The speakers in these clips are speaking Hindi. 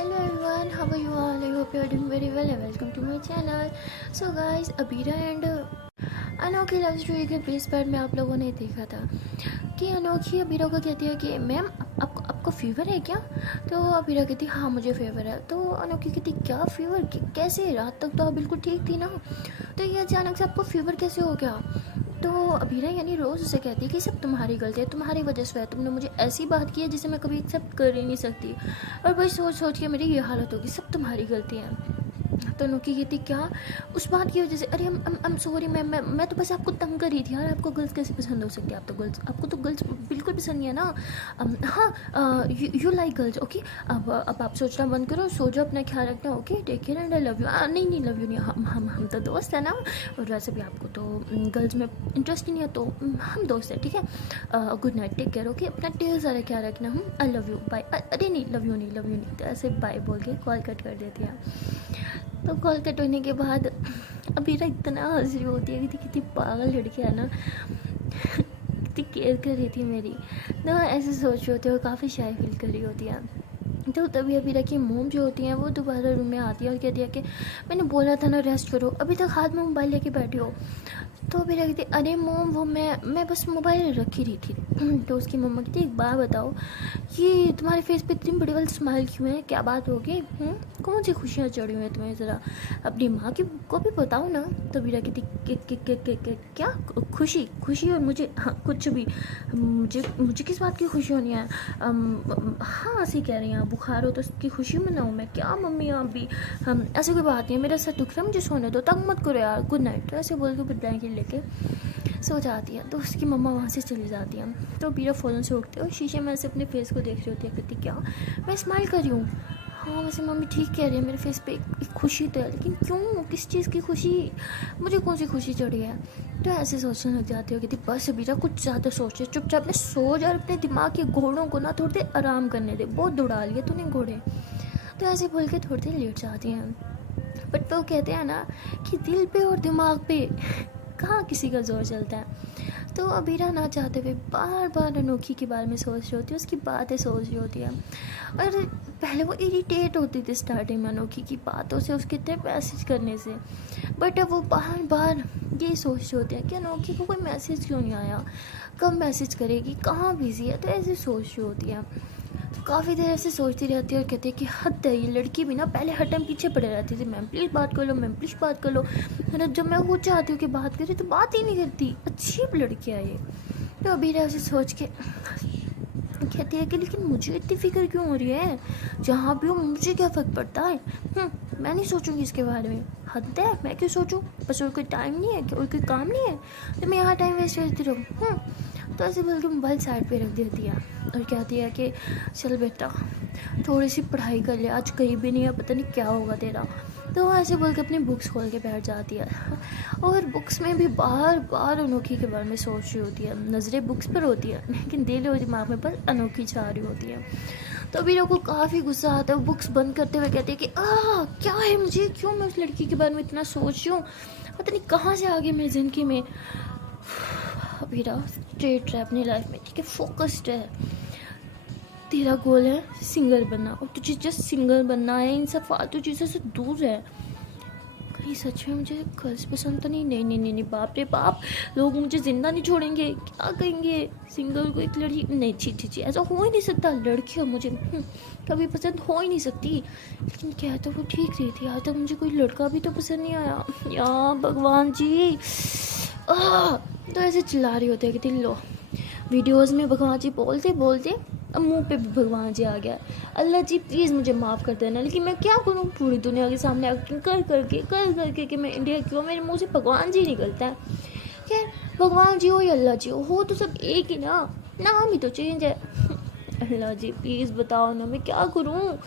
Hello everyone, how are you all? I hope you are doing very well and welcome to my channel. So guys, Abira and अनोखी लव स्टोरी के बेस पर में आप लोगों ने देखा था कि अनोखी अबीरा को कहती है कि मैम आपको फीवर है क्या? तो अबीरा कहती है हाँ मुझे फीवर है। तो अनोखी कहती क्या फीवर, कैसे? रात तक तो आप बिल्कुल ठीक थी ना, तो ये अचानक से आपको फीवर कैसे हो गया? तो अबीरा यानी रोज़ उसे कहती है कि सब तुम्हारी गलती है, तुम्हारी वजह से है, तुमने मुझे ऐसी बात की है जिसे मैं कभी एक्सेप्ट कर ही नहीं सकती, और बस सोच सोच के मेरी ये हालत होगी, सब तुम्हारी गलती है। तो अनोखी कहती क्या उस बात की वजह से? अरे I'm सॉरी मैं तो बस आपको तंग कर रही थी यार, आपको गर्ल्स कैसे पसंद हो सकती है? आपको तो गर्ल्स बिल्कुल पसंद नहीं है ना। हाँ यू लाइक गर्ल्स, ओके। अब आप सोचना बंद करो, सो जाओ, अपना ख्याल रखना, okay, take care and I love you. नहीं लव यू नहीं, हम तो दोस्त है ना, और वैसे भी आपको तो गर्ल्स में इंटरेस्ट ही नहीं है, तो हम दोस्त हैं, ठीक है। Good night, take care, okay, अपना ढेर सारा ख्याल रखना, आई लव यू, बाय। अरे नहीं लव यू नहीं, तो ऐसे बाय बोल के कॉल कट कर देती है। तो कॉल कट होने के बाद अबीरा इतना हंस रही होती है कि कितनी पागल लड़की है ना, कितनी केयर कर रही थी मेरी, तो ऐसे सोच रही होती है और काफ़ी शाय फील कर रही होती है। तो तभी अबीरा की मोम जो होती हैं वो दोबारा रूम में आती है और कहती है कि मैंने बोला था ना रेस्ट करो, अभी तक हाथ में मोबाइल लेके बैठे हो। तो अबीरा कहती अरे मोम वो मैं बस मोबाइल रखी रही थी। तो उसकी मम्मा कहती एक बात बताओ, ये तुम्हारे फेस पे इतनी बड़ी वाली स्माइल क्यों है, क्या बात होगी? कौन सी खुशियाँ चढ़ी हुई हैं तुम्हें, ज़रा अपनी माँ की को भी बताओ ना। तो अबीरा कहती क्या खुशी? और मुझे हाँ कुछ भी, मुझे किस बात की खुशी होनी है? हाँ ऐसे कह रही हैं, बुखार हो तो उसकी खुशी मनाऊँ मैं क्या? मम्मी आप भी, हम ऐसी कोई बात नहीं है, मेरा सर दुख रहा है, मुझे सोने दो, तंग मत करो यार, गुड नाइट। तो ऐसे बोल के ब्लैंकेट लेके सो जाती है। तो उसकी मम्मा वहाँ से चली जाती है। तो अबीरा फ़ौरन से उठती है और शीशे में से अपने फेस को देख रही होती है, कहती क्या मैं स्माइल कर रही हूँ? हाँ वैसे मम्मी ठीक कह रही है, मेरे फेस पे एक खुशी तो है, लेकिन क्यों, किस चीज़ की खुशी, मुझे कौन सी खुशी चढ़ी है? तो ऐसे सोचने लग जाती हो कि बस अबीरा कुछ ज़्यादा सोचे, चुपचाप ने सो जा और अपने दिमाग के घोड़ों को ना थोड़ी देर आराम करने दे, बहुत दौड़ा लिया तूने घोड़े। तो ऐसे बोल के थोड़ी देर लेट जाती हैं। बट वो कहते हैं ना कि दिल पे और दिमाग पे कहाँ किसी का जोर चलता है। तो अबीरा ना चाहते हुए बार बार अनोखी के बारे में सोच रही होती है, उसकी बातें सोच रही होती है। और पहले वो इरिटेट होती थी स्टार्टिंग में अनोखी की बातों से, उसके इतने मैसेज करने से, बट अब वो बार बार ये सोच रही होती है कि अनोखी को कोई मैसेज क्यों नहीं आया, कब मैसेज करेगी, कहाँ बिजी है। तो ऐसे सोच रही होती है। तो काफ़ी देर ऐसे सोचती रहती है और कहती है कि हद है, ये लड़की भी ना पहले हर टाइम पीछे पड़े रहती थी, मैम प्लीज़ बात कर लो, मैम प्लीज़ बात कर लो, और जब मैं वो चाहती हूँ कि बात करें तो बात ही नहीं करती, अजीब लड़की है ये। तो अभी ऐसे सोच के कहती है कि लेकिन मुझे इतनी फिक्र क्यों हो रही है, जहाँ भी हो मुझे क्या फ़र्क पड़ता है, मैं नहीं सोचूंगी इसके बारे में, हद है, मैं क्यों सोचूं, बस और कोई टाइम नहीं है, और कोई काम नहीं है, तो मैं यहाँ टाइम वेस्ट करती रहूँ। तो ऐसे बोल के मोबाइल साइड पे रख देती है और कहती है कि चल बेटा थोड़ी सी पढ़ाई कर ले, आज कहीं भी नहीं है, पता नहीं क्या होगा तेरा। तो वो ऐसे बोल के अपनी बुक्स खोल के बैठ जाती है और बुक्स में भी बार बार अनोखी के बारे में सोच रही होती है, नज़रें बुक्स पर होती है लेकिन दिल और दिमाग में बस अनोखी छा रही होती है। तो अभी लोगों को काफ़ी गुस्सा आता है, बुक्स बंद करते हुए कहते हैं कि क्या है मुझे, क्यों मैं उस लड़की के बारे में इतना सोच रही हूँ, पता नहीं कहाँ से आ गई मेरी ज़िंदगी में। अबीरा स्ट्रेट है अपनी लाइफ में, ठीक है, फोकस्ड है, तेरा गोल है सिंगर बनना और तुझे जस्ट सिंगर बनना है, इन सब फालतू चीज़ों से दूर है। कहीं सच में मुझे गर्ल्स पसंद तो नहीं, नहीं, बाप रे बाप, लोग मुझे जिंदा नहीं छोड़ेंगे, क्या कहेंगे, सिंगर को एक लड़की, नहीं छी ऐसा हो ही नहीं सकता, लड़की हो मुझे कभी पसंद हो ही नहीं सकती। लेकिन क्या तो वो ठीक रही थी, आज तक मुझे कोई लड़का भी तो पसंद नहीं आया यार, भगवान जी। तो ऐसे चिल्ला रही होती है कि लो वीडियोस में भगवान जी बोलते बोलते अब मुंह पे भी भगवान जी आ गया, अल्लाह जी प्लीज़ मुझे माफ़ कर देना, लेकिन मैं क्या करूँ, पूरी दुनिया के सामने एक्टिंग कर करके कि मैं इंडिया की हूँ, मेरे मुंह से भगवान जी निकलता है। खैर भगवान जी हो या अल्लाह जी हो तो सब एक ही ना, नाम ही तो चेंज है। अल्लाह जी प्लीज़ बताओ ना मैं क्या करूँ।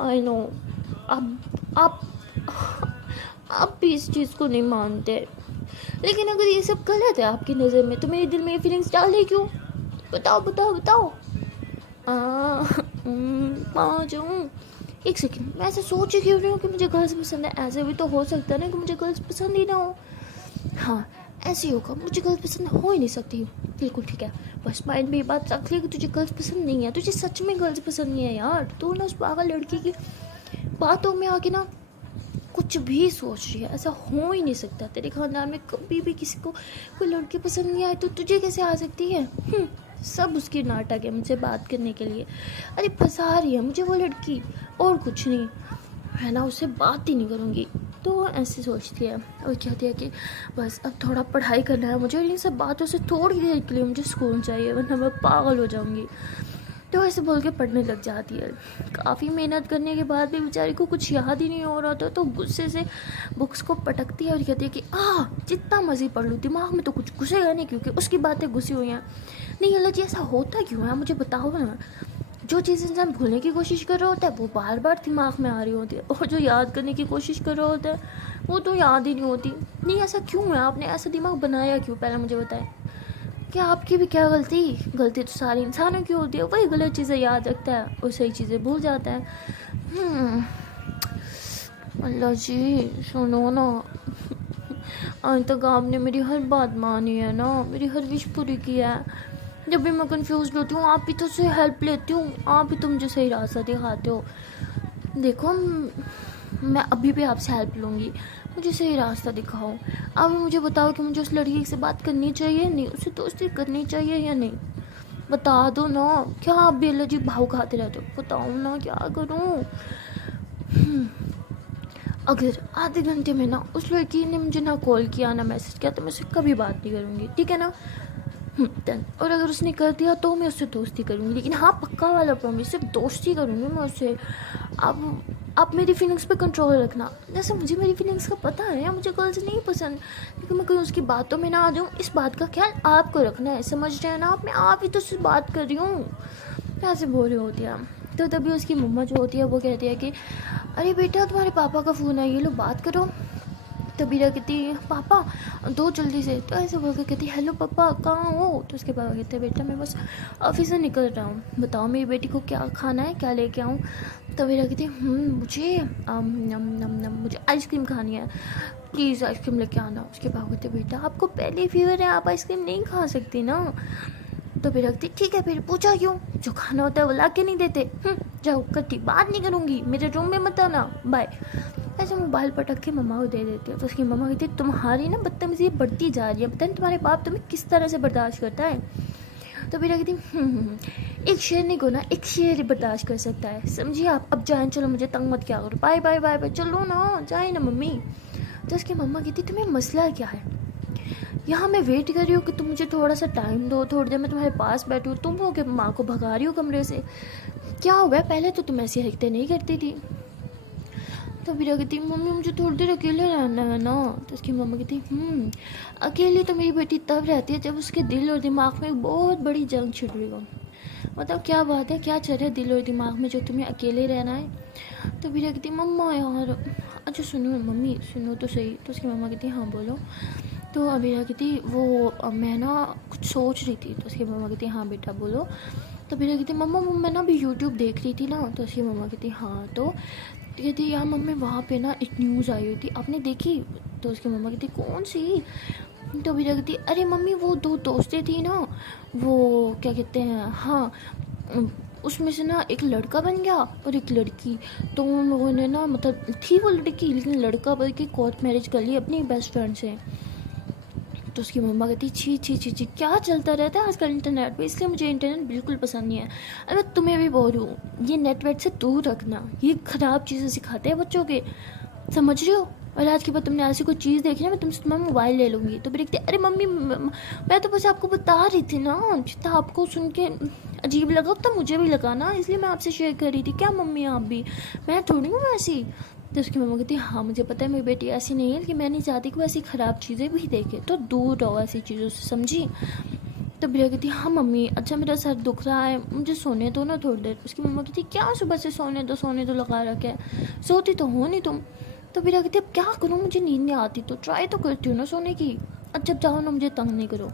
आई नो आप आप भी इस चीज़ को नहीं मानते, लेकिन अगर ये सब गलत है आपकी नज़र में तो मेरे दिल में ये फीलिंग्स डाले क्यों, बताओ। कहाँ जाऊँ, एक सेकंड, मैं ऐसे सोच ही क्यों रही हूँ कि मुझे गर्ल्स पसंद है, ऐसे भी तो हो सकता है ना कि मुझे गर्ल्स पसंद ही ना हो। हाँ ऐसे ही होगा, मुझे गर्ल्स पसंद हो ही नहीं सकती। बिल्कुल ठीक है, बस माइंड में ये बात रख ली कि तुझे गर्ल्स पसंद नहीं है, तुझे सच में गर्ल्स पसंद नहीं है यार। तू ना उस पागल लड़की की बातों में आके ना कुछ भी सोच रही है, ऐसा हो ही नहीं सकता। तेरे खानदान में कभी भी किसी को कोई लड़की पसंद नहीं आई तो तुझे कैसे आ सकती है? सब उसकी नाटक है मुझसे बात करने के लिए। अरे फंसा रही है मुझे वो लड़की, और कुछ नहीं है ना, उससे बात ही नहीं करूँगी। तो ऐसे सोचती है और कहती है कि बस अब थोड़ा पढ़ाई करना है मुझे, और इन सब बातों से थोड़ी देर के लिए मुझे सुकून चाहिए, वरना मैं पागल हो जाऊँगी। तो ऐसे बोल के पढ़ने लग जाती है। काफ़ी मेहनत करने के बाद भी बेचारी को कुछ याद ही नहीं हो रहा था, तो गुस्से से बुक्स को पटकती है और कहती है कि जितना मर्जी पढ़ लूँ दिमाग में तो कुछ घुसेगा नहीं, क्योंकि उसकी बातें घुसी हुई हैं। नहीं अल्लाह जी, ऐसा होता क्यों है मुझे बताओ ना। जो चीज़ इंसान भूलने की कोशिश कर रहा होता है वो बार बार दिमाग में आ रही होती है, और जो याद करने की कोशिश कर रहा होता है वो तो याद ही नहीं होती। नहीं ऐसा क्यों है, आपने ऐसा दिमाग बनाया क्यों, पहले मुझे बताएं। क्या आपकी भी क्या गलती? गलती तो सारी इंसानों की होती है, वही गलत चीज़ें याद रखता है और सही चीज़ें भूल जाता है। अल्लाह जी सुनो ना, आज तक आपने मेरी हर बात मानी है ना, मेरी हर विश पूरी की है। जब भी मैं कंफ्यूज होती हूँ आप ही तो से हेल्प लेती हूँ, आप ही तो मुझे सही रास्ता दिखाते हो। देखो मैं अभी भी आपसे हेल्प लूँगी, मुझे सही रास्ता दिखाओ। आप मुझे बताओ कि मुझे उस लड़की से बात करनी चाहिए नहीं, उससे दोस्ती करनी चाहिए या नहीं, बता दो ना। क्या आप भी अल्लाह जी भाव खाते रहते हो, बताओ ना क्या करूँ। अगर आधे घंटे में ना उस लड़की ने मुझे ना कॉल किया ना मैसेज किया तो मैं उससे कभी बात नहीं करूँगी, ठीक है ना। डन। और अगर उसने कर दिया तो मैं उससे दोस्ती करूँगी, लेकिन हाँ पक्का वाला प्रॉमिस, सिर्फ दोस्ती करूँगी मैं उससे। अब आप मेरी फीलिंग्स पे कंट्रोल रखना। जैसे मुझे मेरी फीलिंग्स का पता है, मुझे गर्ल्स नहीं पसंद, लेकिन मैं कहीं उसकी बातों में ना आ जाऊँ, इस बात का ख्याल आपको रखना है, समझ रहे हैं ना आप? मैं आप ही तो उससे बात कर रही हूँ, ऐसे बोल रही होती है। तो तभी उसकी मम्मा जो होती है वो कहती है कि अरे बेटा तुम्हारे पापा का फ़ोन है, ये लो बात करो। तो बीरा कहती है पापा दो जल्दी से। तो ऐसे बोल के कहती हेलो पापा कहाँ हो? तो उसके पापा कहते हैं बेटा मैं बस ऑफिस से निकल रहा हूँ, बताओ मेरी बेटी को क्या खाना है, क्या लेके आऊँ? तो बीरा कहती मुझे मुझे आइसक्रीम खानी है, प्लीज़ आइसक्रीम लेके आना। उसके पापा कहते बेटा आपको पहले फीवर है, आप आइसक्रीम नहीं खा सकती ना। तो फिर रखती ठीक है, फिर पूछा क्यों, जो खाना होता है वो ला के नहीं देते। जाओ करती बात नहीं करूँगी, मेरे रूम में मत आना, बाय। ऐसे मोबाइल पटक के मम्मा को दे देती है। तो उसकी मम्मा कहती है तुम्हारी ना बदतमीजी बढ़ती जा रही है, पता नहीं तुम्हारे बाप तुम्हें किस तरह से बर्दाश्त करता है। तो फिर कहती एक शेरनी को ना एक शेर बर्दाश्त कर सकता है, समझिए आप। अब जाए चलो, मुझे तंग मत क्या करो, बाय बाय बाय बाय, चलो ना जाए ना मम्मी। तो उसकी मम्मा कहती तुम्हें मसला क्या है? यहाँ मैं वेट कर रही हूँ कि तुम मुझे थोड़ा सा टाइम दो, थोड़ी देर मैं तुम्हारे पास बैठूँ, तुम हो कि माँ को भगा रही हो कमरे से, क्या हुआ? पहले तो तुम ऐसी हरकतें नहीं करती थी। तो फिर कहती मम्मी मुझे थोड़ी देर अकेले रहना है ना। तो उसकी मम्मा कहती अकेली तो मेरी बेटी तब रहती है जब उसके दिल और दिमाग में एक बहुत बड़ी जंग छिड़ रही हो। मतलब क्या बात है, क्या चल रहा है दिल और दिमाग में जो तुम्हें अकेले रहना है? तो फिर कहती मम्मा यार, अच्छा सुनो मम्मी सुनो तो सही। तो उसकी मम्मा कहती हाँ बोलो। तो अबीरा कहती वो मैं ना कुछ सोच रही थी। तो उसकी मम्मा कहती हाँ बेटा बोलो। तो अबीरा कहती मम्मा मैं ना अभी यूट्यूब देख रही थी ना। तो उसकी मम्मा कहती हाँ। तो कहती यार मम्मी वहाँ पे ना एक न्यूज़ आई हुई थी, आपने देखी? तो उसकी मम्मा कहती कौन सी? तो अबीरा कहती अरे मम्मी वो दो दोस्तें थी ना, वो क्या कहते हैं, हाँ उसमें से ना एक लड़का बन गया और एक लड़की। तो उन लोगों ने ना मतलब थी वो लड़की, लेकिन लड़का बन के कोर्ट मैरिज कर ली अपनी बेस्ट फ्रेंड से। तो उसकी मम्मा कहती छी छी छी छी, क्या चलता रहता है आजकल इंटरनेट पे, इसलिए मुझे इंटरनेट बिल्कुल पसंद नहीं है। अरे मैं तुम्हें भी बोल रही हूँ ये नेटवर्क से दूर रखना, ये ख़राब चीज़ें सिखाते हैं बच्चों के, समझ रही हो? और आज के बाद तुमने ऐसी कोई चीज़ देखी ना मैं तुमसे तुम्हारा मोबाइल ले लूँगी। तो फिर देखते अरे मम्मी मैं तो बस आपको बता रही थी ना, जितना आपको सुन के अजीब लगा तो मुझे भी लगा ना, इसलिए मैं आपसे शेयर कर रही थी। क्या मम्मी आप भी, मैं थोड़ी हूँ ऐसी। तो उसकी मम्मा कहती हाँ मुझे पता है मेरी बेटी ऐसी नहीं है, लेकिन मैं नहीं चाहती कि वो ऐसी ख़राब चीज़ें भी देखे, तो दूर रहो ऐसी चीज़ों से, समझी? तो बिया कहती हाँ मम्मी अच्छा मेरा सर दुख रहा है, मुझे सोने दो ना थोड़ी देर। उसकी मम्मा कहती क्या सुबह से सोने दो लगा रखे है, सोती तो हो नहीं तुम। तो बिया कहती अब क्या करूँ, मुझे नींद नहीं आती, तो ट्राई तो करती हूँ ना सोने की, अच्छा जाओ ना मुझे तंग नहीं करो।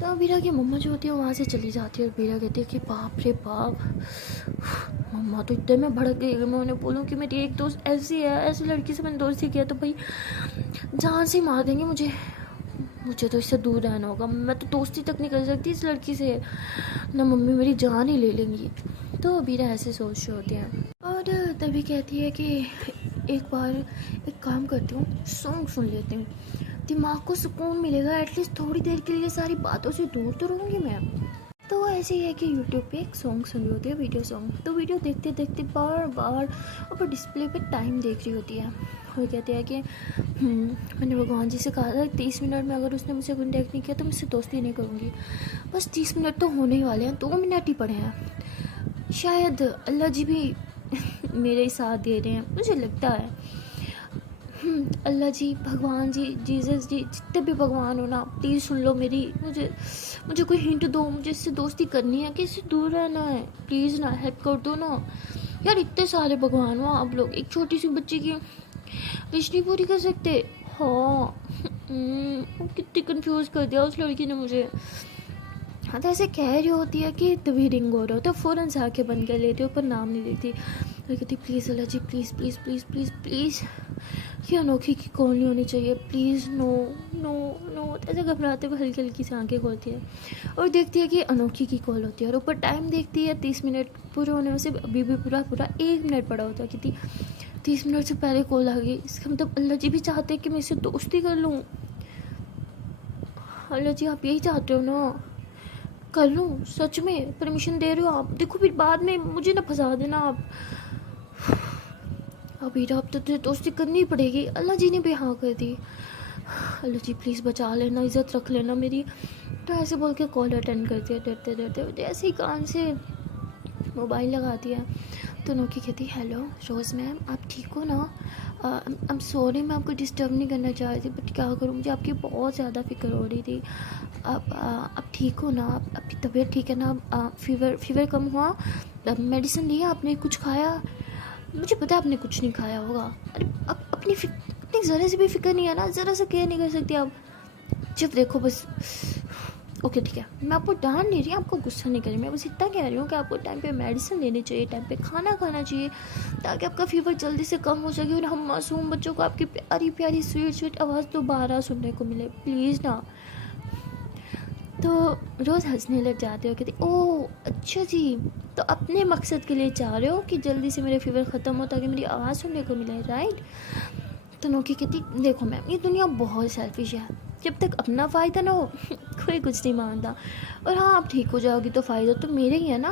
तो बीरा की मम्मा जो होती है वहाँ से चली जाती है और बीरा कहती है कि बाप रे बाप, मम्मा तो इतने में भड़क गई। मैं उन्हें बोलूँ कि मेरी एक दोस्त ऐसी है, ऐसी लड़की से मैंने दोस्ती किया तो भाई जान से मार देंगे मुझे। मुझे तो इससे दूर रहना होगा, मैं तो दोस्ती तक नहीं कर सकती इस लड़की से, ना मम्मी मेरी जान ही ले लेंगी। तो अबीरा ऐसे सोच रहे होते हैं और तभी कहती है कि एक बार एक काम करती हूँ, सॉन्ग सुन लेती हूँ, दिमाग को सुकून मिलेगा, एटलीस्ट थोड़ी देर के लिए सारी बातों से दूर तो रहूँगी मैं। तो ऐसे ही है कि यूट्यूब पे एक सॉन्ग सुन रही होती है, वीडियो सॉन्ग। तो वीडियो देखते देखते बार बार ऊपर डिस्प्ले पे टाइम देख रही होती है और कहती है कि मैंने भगवान जी से कहा था 30 मिनट में अगर उसने मुझसे कॉन्टैक्ट नहीं किया तो मुझसे दोस्ती नहीं करूँगी। बस 30 मिनट तो होने ही वाले हैं, 2 मिनट ही पड़े हैं, शायद अल्लाह जी भी मेरे ही साथ दे रहे हैं, मुझे लगता है। अल्लाह जी, भगवान जी, जीसस जी, जितने भी भगवान हो ना, प्लीज़ सुन लो मेरी, मुझे कोई हिंट दो, मुझे इससे दोस्ती करनी है कि इससे दूर रहना है, प्लीज़ ना हेल्प कर दो ना यार। इतने सारे भगवान हो आप लोग, एक छोटी सी बच्ची की विश नहीं पूरी कर सकते? हाँ। कितनी कंफ्यूज कर दिया उस लड़की ने मुझे। हाँ, तो ऐसे कह रही होती है कि तभी रिंग हो रहा होता है, फ़ौरन से आके बंद कर लेती है, ऊपर नाम नहीं देखती। तो कहती please Allah ji, please please please please please, ये अनोखी की कॉल नहीं होनी चाहिए, प्लीज़, नो नो नो। ऐसे घबराते हुए हल्की हल्की से आँखें खोलती है और देखती है कि अनोखी की कॉल होती है और ऊपर टाइम देखती है, 30 मिनट पूरे होने में से अभी भी पूरा 1 मिनट पड़ा होता है। कितनी 30 मिनट से पहले कॉल आ गई, इसका मतलब अल्लाह जी भी चाहते हैं कि मैं इससे दोस्ती कर लूँ। अल्लाह जी, आप यही चाहते हो ना, कर लूँ, सच में परमिशन दे रहे हो आप? देखो फिर बाद में मुझे ना फंसा देना आप। अभी अब तो तुझे दोस्ती करनी ही पड़ेगी, अल्लाह जी ने भी हाँ कर दी। अल्लाह जी प्लीज़ बचा लेना, इज़्ज़त रख लेना मेरी। तो ऐसे बोल के कॉल अटेंड करती है, डरते डरते ऐसे ही कान से मोबाइल लगाती है। तो नोकी कहती हेलो रोज़ मैम, आप ठीक हो ना? आई एम सॉरी, मैं आपको डिस्टर्ब नहीं करना चाह रही थी, बट क्या करूँ, मुझे आपकी बहुत ज़्यादा फिक्र हो रही थी। आप ठीक हो ना? आपकी तबीयत ठीक है ना? फीवर कम हुआ? मेडिसिन लिया आपने? कुछ खाया? मुझे पता है आपने कुछ नहीं खाया होगा। अरे अब अपनी ज़रा से भी फिक्र नहीं है ना, ज़रा सा केयर नहीं कर सकती आप? जब देखो बस। ओके ठीक है, मैं आपको डांट नहीं रही, आपको गुस्सा नहीं कर रही, मैं बस इतना कह रही हूँ कि आपको टाइम पे मेडिसिन लेनी चाहिए, टाइम पे खाना खाना चाहिए, ताकि आपका फीवर जल्दी से कम हो सके और हम मासूम बच्चों को आपकी प्यारी प्यारी स्वीट स्वीट आवाज़ दोबारा सुनने को मिले, प्लीज़ ना। तो रोज़ हंसने लग जाते हो, कहती ओह अच्छा जी, तो अपने मकसद के लिए चाह रहे हो कि जल्दी से मेरे फीवर ख़त्म हो ताकि मेरी आवाज़ सुनने को मिले, राइट? तो नोकी कहती देखो मैम, ये दुनिया बहुत सेल्फिश है, जब तक अपना फ़ायदा ना हो कोई कुछ नहीं मानता। और हाँ, आप ठीक हो जाओगी तो फ़ायदा तो मेरे ही है ना,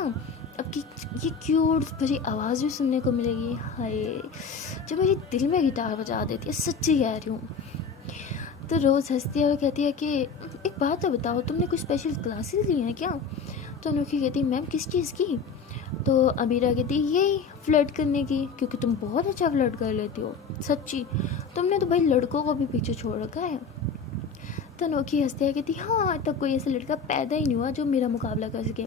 आपकी ये क्यूट भरी आवाज़ भी सुनने को मिलेगी। हाय, जो मेरी दिल में गिटार बजा देती है, सच्ची कह रही हूँ। तो रोज़ हंसती है और कहती है कि एक बात तो बताओ, तुमने कुछ स्पेशल क्लासेस ली हैं क्या? तो अनोखी कहती मैम किस चीज़ की? तो अबीरा कहती यही फ्लर्ट करने की, क्योंकि तुम बहुत अच्छा फ्लर्ट कर लेती हो, सच्ची, तुमने तो भाई लड़कों को भी पीछे छोड़ रखा है। तो अनोखी हंसती है, कहती हाँ तब कोई ऐसा लड़का पैदा ही नहीं हुआ जो मेरा मुकाबला कर सके।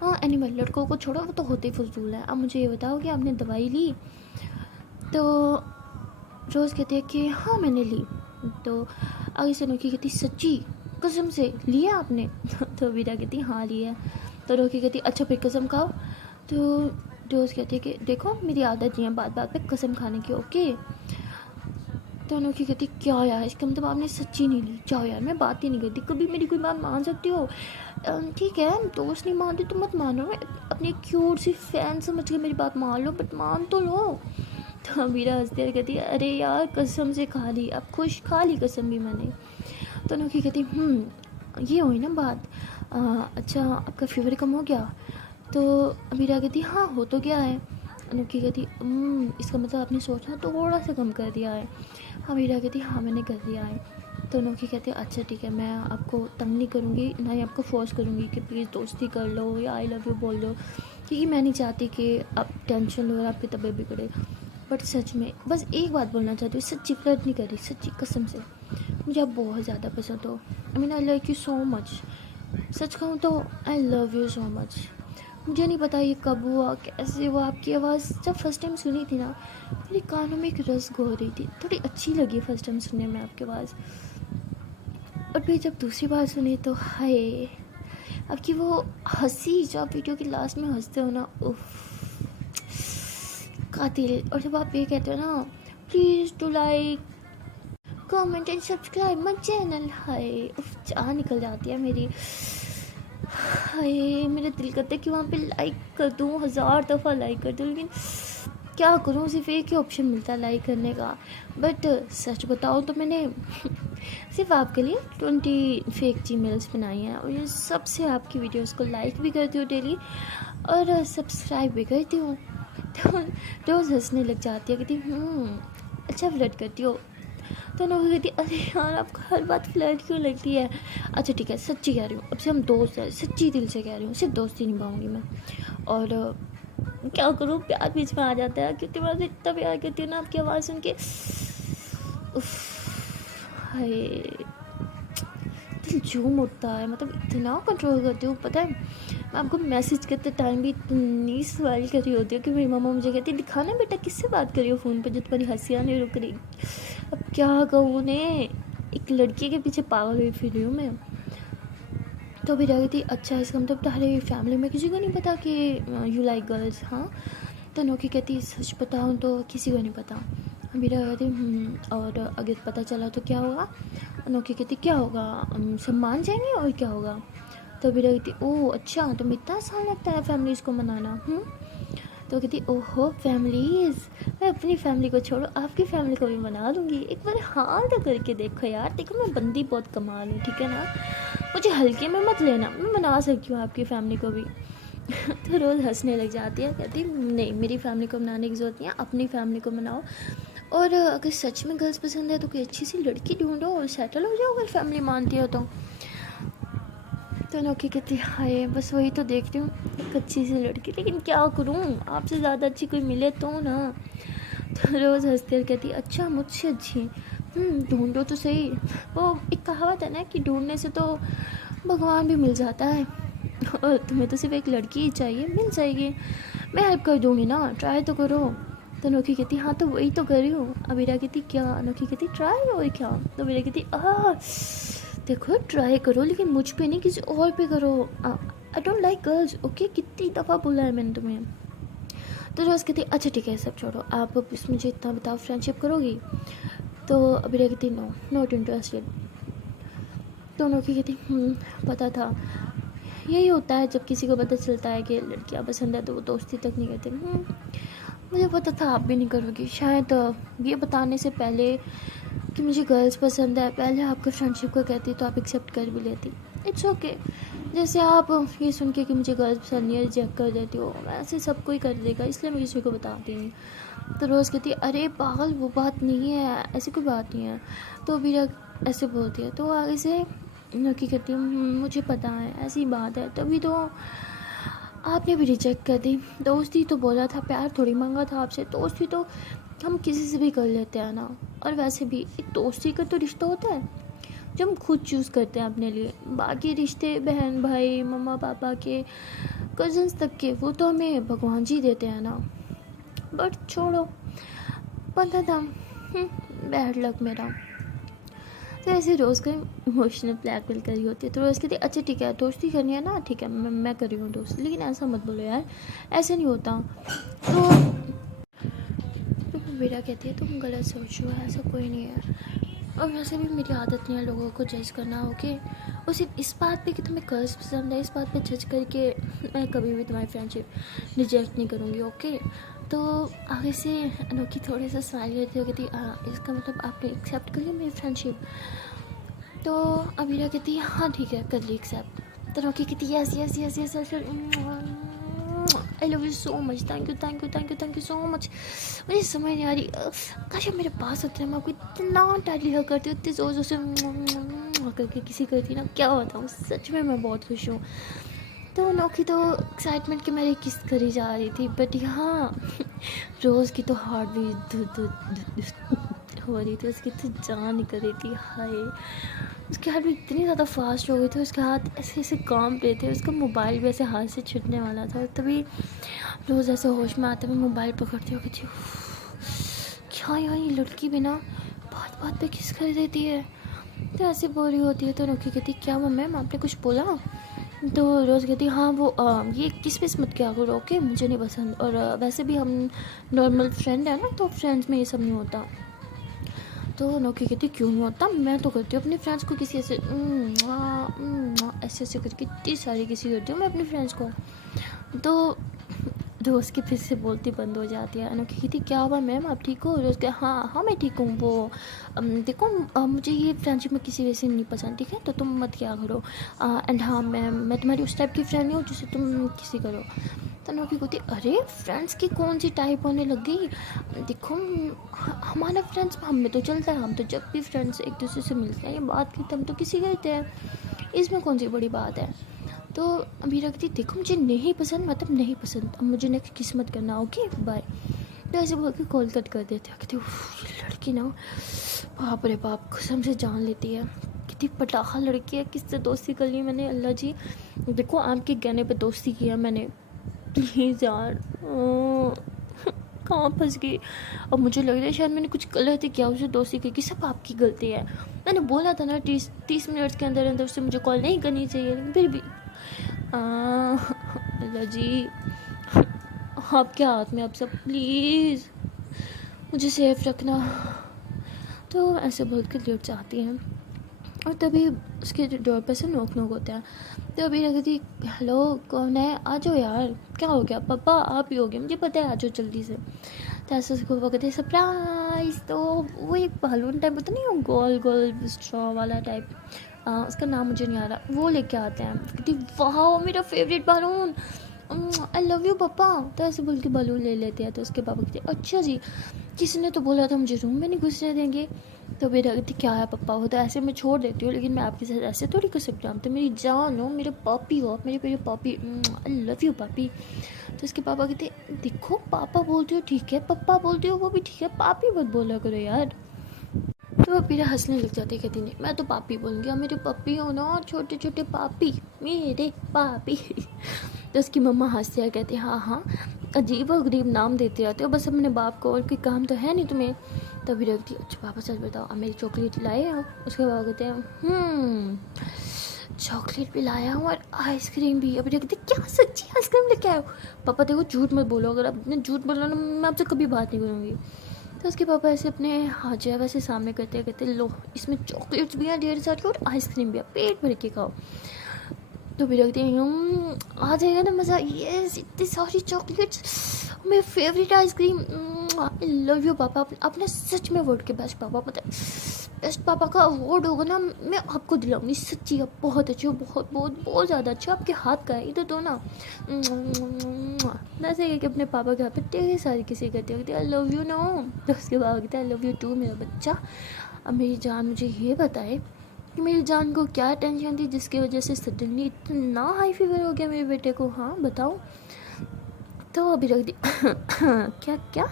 हाँ एनिमल, लड़कों को छोड़ो, वो तो होते ही फजूल है। अब मुझे ये बताओ कि आपने दवाई ली? तो रोज़ कहती है कि हाँ मैंने ली। तो आगे से अनोखी कहती सच्ची कसम से लिया आपने? तो वीरा कहती हाँ लिया। तो रोकी कहती अच्छा फिर कसम खाओ। तो रोज़ कहती है कि देखो मेरी आदत नहीं है बात बात पे कसम खाने की, ओके? तो अनोखी कहती क्या यार, इसका मतलब आपने सच्ची नहीं ली? जाओ यार, मैं बात ही नहीं करती, कभी मेरी कोई बात मान सकती हो? ठीक है, दोस्त नहीं मानती तो मत मानो, अपनी क्यूट सी फैन समझ के मेरी बात मान लो, बट मान तो लो। तो अमीरा हंसती है, कहती अरे यार कसम से खा ली, अब खुश, खा ली कसम भी मैंने। तो अनोखी कहती ये हुई ना बात। अच्छा आपका फीवर कम हो गया? तो अमीरा कहती हाँ हो तो गया है। अनोखी कहती इसका मतलब आपने सोचा थोड़ा सा कम कर दिया है? अमीरा कहती हाँ मैंने कर दिया है। तो अनोखी कहती अच्छा ठीक है, मैं आपको तंग नहीं करूँगी, ना ही आपको फोर्स करूँगी कि प्लीज़ दोस्ती कर लो या आई लव यू बोल दो, क्योंकि मैं नहीं चाहती कि आप टेंशन लो और आपकी तबीयत बिगड़े। बट सच में बस एक बात बोलना चाहती हूँ, सच्ची फ्लर्ट नहीं करी, सच्ची कसम से, मुझे आप बहुत ज़्यादा पसंद हो। I mean I like you so much. सच कहूँ तो I love you so much. मुझे नहीं पता ये कब हुआ, कैसे हुआ, आपकी आवाज़ जब फर्स्ट टाइम सुनी थी ना, मेरे कानों में एक रस घोल रही थी, थोड़ी अच्छी लगी फर्स्ट टाइम सुनने में आपकी आवाज़। और फिर जब दूसरी बार सुनी तो हाय, आपकी वो हंसी जो आप वीडियो के लास्ट में हंसते हो ना, उफ कातिल। और जब आप ये कहते हो ना please to like, comment and subscribe my channel. हाय जान निकल जाती है मेरी। हाय मेरा दिल करता है कि वहाँ पे लाइक कर दूँ, 1000 दफ़ा लाइक कर दूँ, लेकिन क्या करूँ, सिर्फ एक ही ऑप्शन मिलता है लाइक करने का। बट सच बताओ तो मैंने सिर्फ आपके लिए 20 फेक जीमेल्स बनाई हैं, और ये सबसे आपकी वीडियोस को लाइक भी करती हूँ डेली और सब्सक्राइब भी करती हूँ। तो रोज़ हंसने लग जाती है, कहती अच्छा फ्लर्ट करती हो। तो लोग कहती अरे यार आपको हर बात फ्लर्ट क्यों लगती है। अच्छा ठीक है, सच्ची कह रही हूँ, अब से हम दोस्त हैं, सच्ची दिल से कह रही हूँ, सिर्फ दोस्ती निभाऊंगी मैं। और क्या करूँ, प्यार बीच में आ जाता है, क्योंकि मैं इतना प्यार करती हूँ ना आपकी आवाज़ सुन के। हाय दिल झूम उठता है, मतलब इतना कंट्रोल करती हूँ। पता है मैं आपको मैसेज करते टाइम भी इतनी स्माइल कर रही होती हूँ कि मेरी मम्मा मुझे कहती है दिखाना बेटा किससे बात कर रही हो फ़ोन पे, जो तुम्हारी हंसियाँ नहीं रुक रही। अब क्या कहूँ उन्हें, एक लड़की के पीछे पागल हुई फिर रही हूँ मैं। तो अभी रही थी अच्छा इसका मतलब तुम्हारे फैमिली में किसी को नहीं पता कि यू लाइक गर्ल्स। हाँ तो नोकी कहती सच बताऊँ तो किसी को नहीं पता। अभी रही थी और अगर पता चला तो क्या होगा। नोकी कहती क्या होगा, सब मान जाएंगे और क्या होगा। तो अभी रही थी ओह अच्छा, तो इतना आसान लगता है फैमिलीज़ को मनाना। तो कहती ओहो फैमिलीज़, मैं अपनी फैमिली को छोड़ो आपकी फैमिली को भी मना लूँगी, एक बार हाल तो करके देखो यार, देखो मैं बंदी बहुत कमाल हूँ, ठीक है ना, मुझे हल्के में मत लेना, मैं मना सकती हूँ आपकी फैमिली को भी। तो रोज़ हंसने लग जाती है, कहती नहीं मेरी फैमिली को मनाने की ज़रूरत नहीं है, अपनी फैमिली को मनाओ। और अगर सच में गर्ल्स पसंद है तो कोई अच्छी सी लड़की ढूंढो और सेटल हो जाओ अगर फैमिली मानती हो तो। नौकी कहती हाय बस वही तो देख रही हूँ, एक अच्छी सी लड़की, लेकिन क्या करूँ आपसे ज़्यादा अच्छी कोई मिले तो ना। तो रोज़ हंसते कहती अच्छा मुझसे अच्छी, ढूंढो तो सही। वो एक कहावत है ना कि ढूंढने से तो भगवान भी मिल जाता है, और तुम्हें तो सिर्फ एक लड़की ही चाहिए, मिल जाएगी, मैं हेल्प कर दूँगी ना, ट्राई तो करो। तो अनोखी कहती हाँ तो वही तो कर रही हूँ। अबीरा कहती क्या, अनोखी कहती ट्राई और क्या। तो अबीरा कहती देखो ट्राई करो लेकिन मुझ पे नहीं किसी और पे करो, I don't like girls okay, कितनी दफ़ा बोला है मैंने तुम्हें। तो रोज़ कहती अच्छा ठीक है सब छोड़ो, आप इस मुझे इतना बताओ फ्रेंडशिप करोगी। तो अबीरा कहती नो नॉट इंटरेस्टेड। तो अनोखी कहती पता था, यही होता है जब किसी को पता चलता है कि लड़कियां पसंद है तो वो दोस्ती तक नहीं करते। मुझे पता था आप भी नहीं करोगी, शायद ये बताने से पहले कि मुझे गर्ल्स पसंद है पहले आपको फ्रेंडशिप को कहती तो आप एक्सेप्ट कर भी लेती। इट्स ओके जैसे आप ये सुन के कि मुझे गर्ल्स पसंद नहीं है रिजेक्ट कर देती हो, वैसे सब कोई कर देगा, इसलिए मैं किसी को बताती नहीं। तो रोज़ कहती है अरे पागल वो बात नहीं है, ऐसी कोई बात नहीं है। तो वीरा ऐसे बोलती है, तो आगे से लड़की कहती है मुझे पता है ऐसी बात है, तभी तो आपने भी रिजेक्ट कर दी। दोस्ती तो बोला था, प्यार थोड़ी मांगा था आपसे, दोस्ती तो हम किसी से भी कर लेते हैं ना। और वैसे भी एक दोस्ती का तो रिश्ता होता है जो हम खुद चूज़ करते हैं अपने लिए, बाकी रिश्ते बहन भाई मम्मा पापा के कज़न्स तक के वो तो हमें भगवान जी देते हैं ना। बट छोड़ो, पता था बैड लक मेरा। तो ऐसे रोज़ को इमोशनल ब्लैकमेल करी होती है। तो रोज़ कहती है अच्छा ठीक है दोस्ती करनी है ना, ठीक है मैं कर रही हूँ दोस्ती, लेकिन ऐसा मत बोलो यार, ऐसे नहीं होता। तो मेरा कहती है तुम गलत सोच रहे हो, ऐसा कोई नहीं है। और वैसे भी मेरी आदत नहीं है लोगों को जज करना, ओके। और सिर्फ इस बात पे कि तुम्हें गर्ल्स पसंद है, इस बात पे जज करके मैं कभी भी तुम्हारी फ्रेंडशिप रिजेक्ट नहीं करूँगी, ओके। तो आगे से अनोखी थोड़े सा स्माइल करती हो, कहती इसका मतलब आपने एक्सेप्ट कर लिया मेरी फ्रेंडशिप। तो अबीरा कहती है हाँ ठीक है कर ली एक्सेप्ट। तो अनोखी कहती है yes yes yes yes I love you so much, thank you thank you thank you thank you so much. मुझे समझ नहीं आ रही काश मेरे पास होते ना, मैं आपको इतना टाइटली हग करती हूँ, इतनी ज़ोर ज़ोर से करके किसी करती ना, क्या बताऊँ सच में मैं बहुत खुश हूँ। तो अनोखी तो एक्साइटमेंट के मेरी किस करी जा रही थी, बट यहाँ रोज़ की तो हार्ट भी हो रही थी, उसकी तो जान निकल रही थी। हाय उसके हाथ भी इतनी ज़्यादा फास्ट हो गई थी, उसके हाथ ऐसे ऐसे काम रहे थे, उसका मोबाइल भी ऐसे हाथ से छूटने वाला था। तभी रोज़ ऐसे होश में आते हुए मोबाइल पकड़ती हो कहती क्या यार ये लड़की भी ना बात बात पे किस कर देती है। तो ऐसे बोल रही होती है। तो अनोखी कहती क्या हुआ मैम आपने कुछ बोला। तो रोज़ कहती हाँ वो ये किस पिस मत क्या करो, ओके मुझे नहीं पसंद, और वैसे भी हम नॉर्मल फ्रेंड है ना, तो फ्रेंड्स में ये सब नहीं होता। तो अनोखी कहती क्यों नहीं होता, मैं तो करती हूँ अपने फ्रेंड्स को किसी ऐसे ऐसे ऐसे करके इतनी सारी किसी करती हूँ मैं अपने फ्रेंड्स को। तो दोस्त की फिर से बोलती बंद हो जाती है। अनोखी कहती क्या हुआ मैम आप ठीक हो? रोज़ के हाँ हाँ मैं ठीक हूँ। वो देखो मुझे ये फ्रेंडशिप में किसी वजह से नहीं पसंद, ठीक है, तो तुम मत क्या करो। एंड हाँ मैं तुम्हारी उस टाइप की फ्रेंड नहीं हूँ जिसे तुम किसी करो। तो अनोखी कहती अरे फ्रेंड्स की कौन सी टाइप होने लग गई, देखो हमारा फ्रेंड्स हम में तो चलता है, हम तो जब भी फ्रेंड्स एक दूसरे से मिलते हैं या बात करते हैं हम तो किसी कहते हैं, इसमें कौन सी बड़ी बात है। तो अभी रखती देखो मुझे नहीं पसंद मतलब नहीं पसंद, अब मुझे नेक्स्ट किस्मत करना, ओके बाय। तो ऐसे बोल के कॉल कट कर देते हैं। कहते ये लड़की ना बाप रे बाप कसम से जान लेती है, कितनी पटाखा लड़की है, किससे दोस्ती कर ली मैंने, अल्लाह जी देखो आपके कहने पे दोस्ती किया मैंने, प्लीज़ यार कहाँ फंस गई। अब मुझे लग रहा है शायद मैंने कुछ गलत ही किया, उसे दोस्ती की, सब आपकी गलती है। मैंने बोला था ना 30 मिनट के अंदर अंदर उससे मुझे कॉल नहीं करनी चाहिए, लेकिन फिर भी अल्लाह जी आपके हाथ में, आप सब प्लीज़ मुझे सेफ रखना। तो ऐसे बोल के लेट जाती हैं और तभी उसके डोर पर से नोक नोक होता है। तो अभी कहती हेलो कौन है, आ जाओ यार, क्या हो गया पापा आप ही हो गए, मुझे पता है आ जाओ जल्दी से। तो ऐसे उसको वो कहते हैं सरप्राइज़। तो वो एक बलून टाइप होता नहीं, वो गोल गोल स्ट्रॉ वाला टाइप, उसका नाम मुझे नहीं आ रहा, वो लेके आते हैं। कहती वाह मेरा favourite balloon, I love you पापा। तो ऐसे बोल के बलून ले लेते हैं। तो उसके पापा कहते अच्छा जी, किसी ने तो बोला था मुझे रूम में नहीं घुसने देंगे। तो मेरा कहती क्या है पापा, वो तो ऐसे मैं छोड़ देती हूँ, लेकिन मैं आपके साथ ऐसे थोड़ी कर सकती हूँ, आप तो मेरी जान हो, मेरे पापी हो आप, मेरे पापी, आई लव यू पापी। तो उसके पापा कहते देखो पापा बोलते हो ठीक है, पप्पा बोलते हो वो भी ठीक है, पापी मत बोला करो यार। तो फिर हंसने लग जाते, कहती नहीं मैं तो पापी बोलूँगी, आप मेरे पप्पी हो ना, छोटे छोटे पापी मेरे पापी। तो उसकी मम्मा हंसते हैं, कहते हाँ हाँ अजीब और गरीब नाम देते रहते हो बस अपने बाप को, और कोई काम तो है नहीं तुम्हें। तभी रखती अच्छा पापा सच बताओ आप मेरी चॉकलेट लाए हो? उसके बाद कहते हैं चॉकलेट भी लाया हूँ और आइसक्रीम भी। अभी देखते क्या सच्ची आइसक्रीम लेके आए हो? पापा देखो झूठ मत बोलो, अगर आपने झूठ बोला ना मैं आपसे कभी बात नहीं करूँगी। तो उसके पापा ऐसे अपने हाथ जो है वैसे सामने करते कहते लो इसमें चॉकलेट्स भी हैं ढेर सारी और आइसक्रीम भी है, पेट भर के खाओ। तो भी रखते हैं आ जाएगा ना मज़ा, ये इतनी सारी चॉकलेट्स, मेरी favourite ice cream, I love you पापा। आपने सच में वर्ड के बेस्ट पापा, पता है बेस्ट पापा का अवार्ड होगा ना मैं आपको दिलाऊंगी, सच्ची आप बहुत अच्छे हो, बहुत बहुत बहुत ज़्यादा अच्छे, आपके हाथ का है इधर दो ना। ऐसे कि अपने पापा के हाथ पे ढेर सारी किसी कहते होते आई लव यू नो। तो उसके बाद कहते आई लव यू टू मेरा बच्चा। अब मेरी जान मुझे ये बताए कि मेरी जान को क्या टेंशन थी जिसकी वजह से सडनली इतना हाई फीवर हो गया मेरे बेटे को, हाँ बताओ। तो अभी रख दी क्या क्या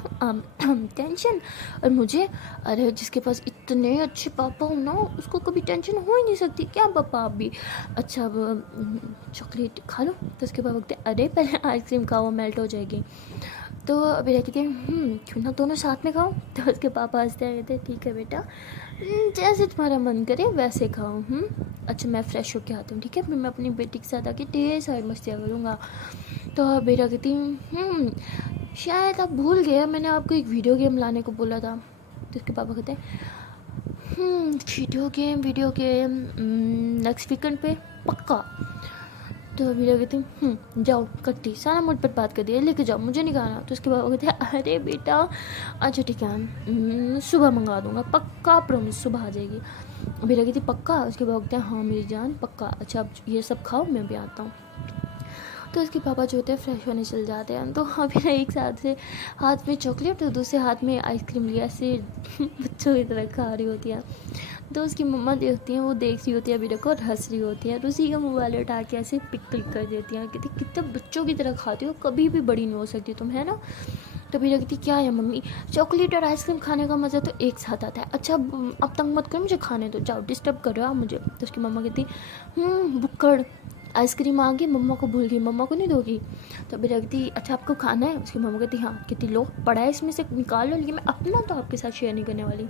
टेंशन, और मुझे अरे जिसके पास इतने अच्छे पापा हो ना उसको कभी टेंशन हो ही नहीं सकती क्या पापा आप भी। अच्छा अब चॉकलेट खा लो। तो उसके बाद कहते अरे पहले आइसक्रीम खाओ मेल्ट हो जाएगी। तो अभी रहती है क्यों ना दोनों साथ में खाओ। तो उसके पापा हंसते हैं, कहते ठीक है बेटा जैसे तुम्हारा मन करे वैसे खाओ। अच्छा मैं फ़्रेश होके आती हूँ, ठीक है, फिर मैं अपनी बेटी के साथ आके ढेर सारी मस्तियाँ करूँगा। तो बेटा कहती शायद आप भूल गए मैंने आपको एक वीडियो गेम लाने को बोला था। तो उसके पापा कहते हैं वीडियो गेम नेक्स्ट वीकेंड पे पक्का। तो अभी कहती जाओ कट्टी सारा मुझ पर बात कर दिया, लेके जाओ मुझे नहीं खाना। तो उसके बाद कहते हैं अरे बेटा अच्छा ठीक है सुबह मंगा दूंगा पक्का, प्रॉमिस सुबह आ जाएगी। अभी कहती पक्का। उसके बाद कहते हैं हाँ मेरी जान पक्का। अच्छा अब ये सब खाओ मैं भी आता हूँ। तो उसके पापा जो होते हैं फ्रेश होने चल जाते हैं। तो अभी एक साथ से हाथ में चॉकलेट और दूसरे हाथ में आइसक्रीम लिया ऐसे बच्चों की तरह खा रही होती है। तो उसकी मम्मा देखती हैं, वो देख रही होती है अभी को और हंस रही होती है, उसी का मोबाइल उठा के ऐसे पिक क्लिक कर देती हैं। कहती कितने बच्चों की तरह खाती हो, कभी भी बड़ी नहीं हो सकती तुम, है ना। तो भी लगती क्या है मम्मी चॉकलेट और आइसक्रीम खाने का मज़ा तो एक साथ आता है। अच्छा अब तंग मत करो मुझे खाने दो, जाओ डिस्टर्ब कर रहे हो आप मुझे। तो उसकी मम्मा कहती बुक्कड़ आइसक्रीम आ गई, मम्मा को भूल गई, मम्मा को नहीं दोगी। तो अभी रखती अच्छा आपको खाना है। उसकी मम्मा कहती हाँ। कितनी लो पड़ा है इसमें से निकाल लो, लेकिन मैं अपना तो आपके साथ शेयर नहीं करने वाली,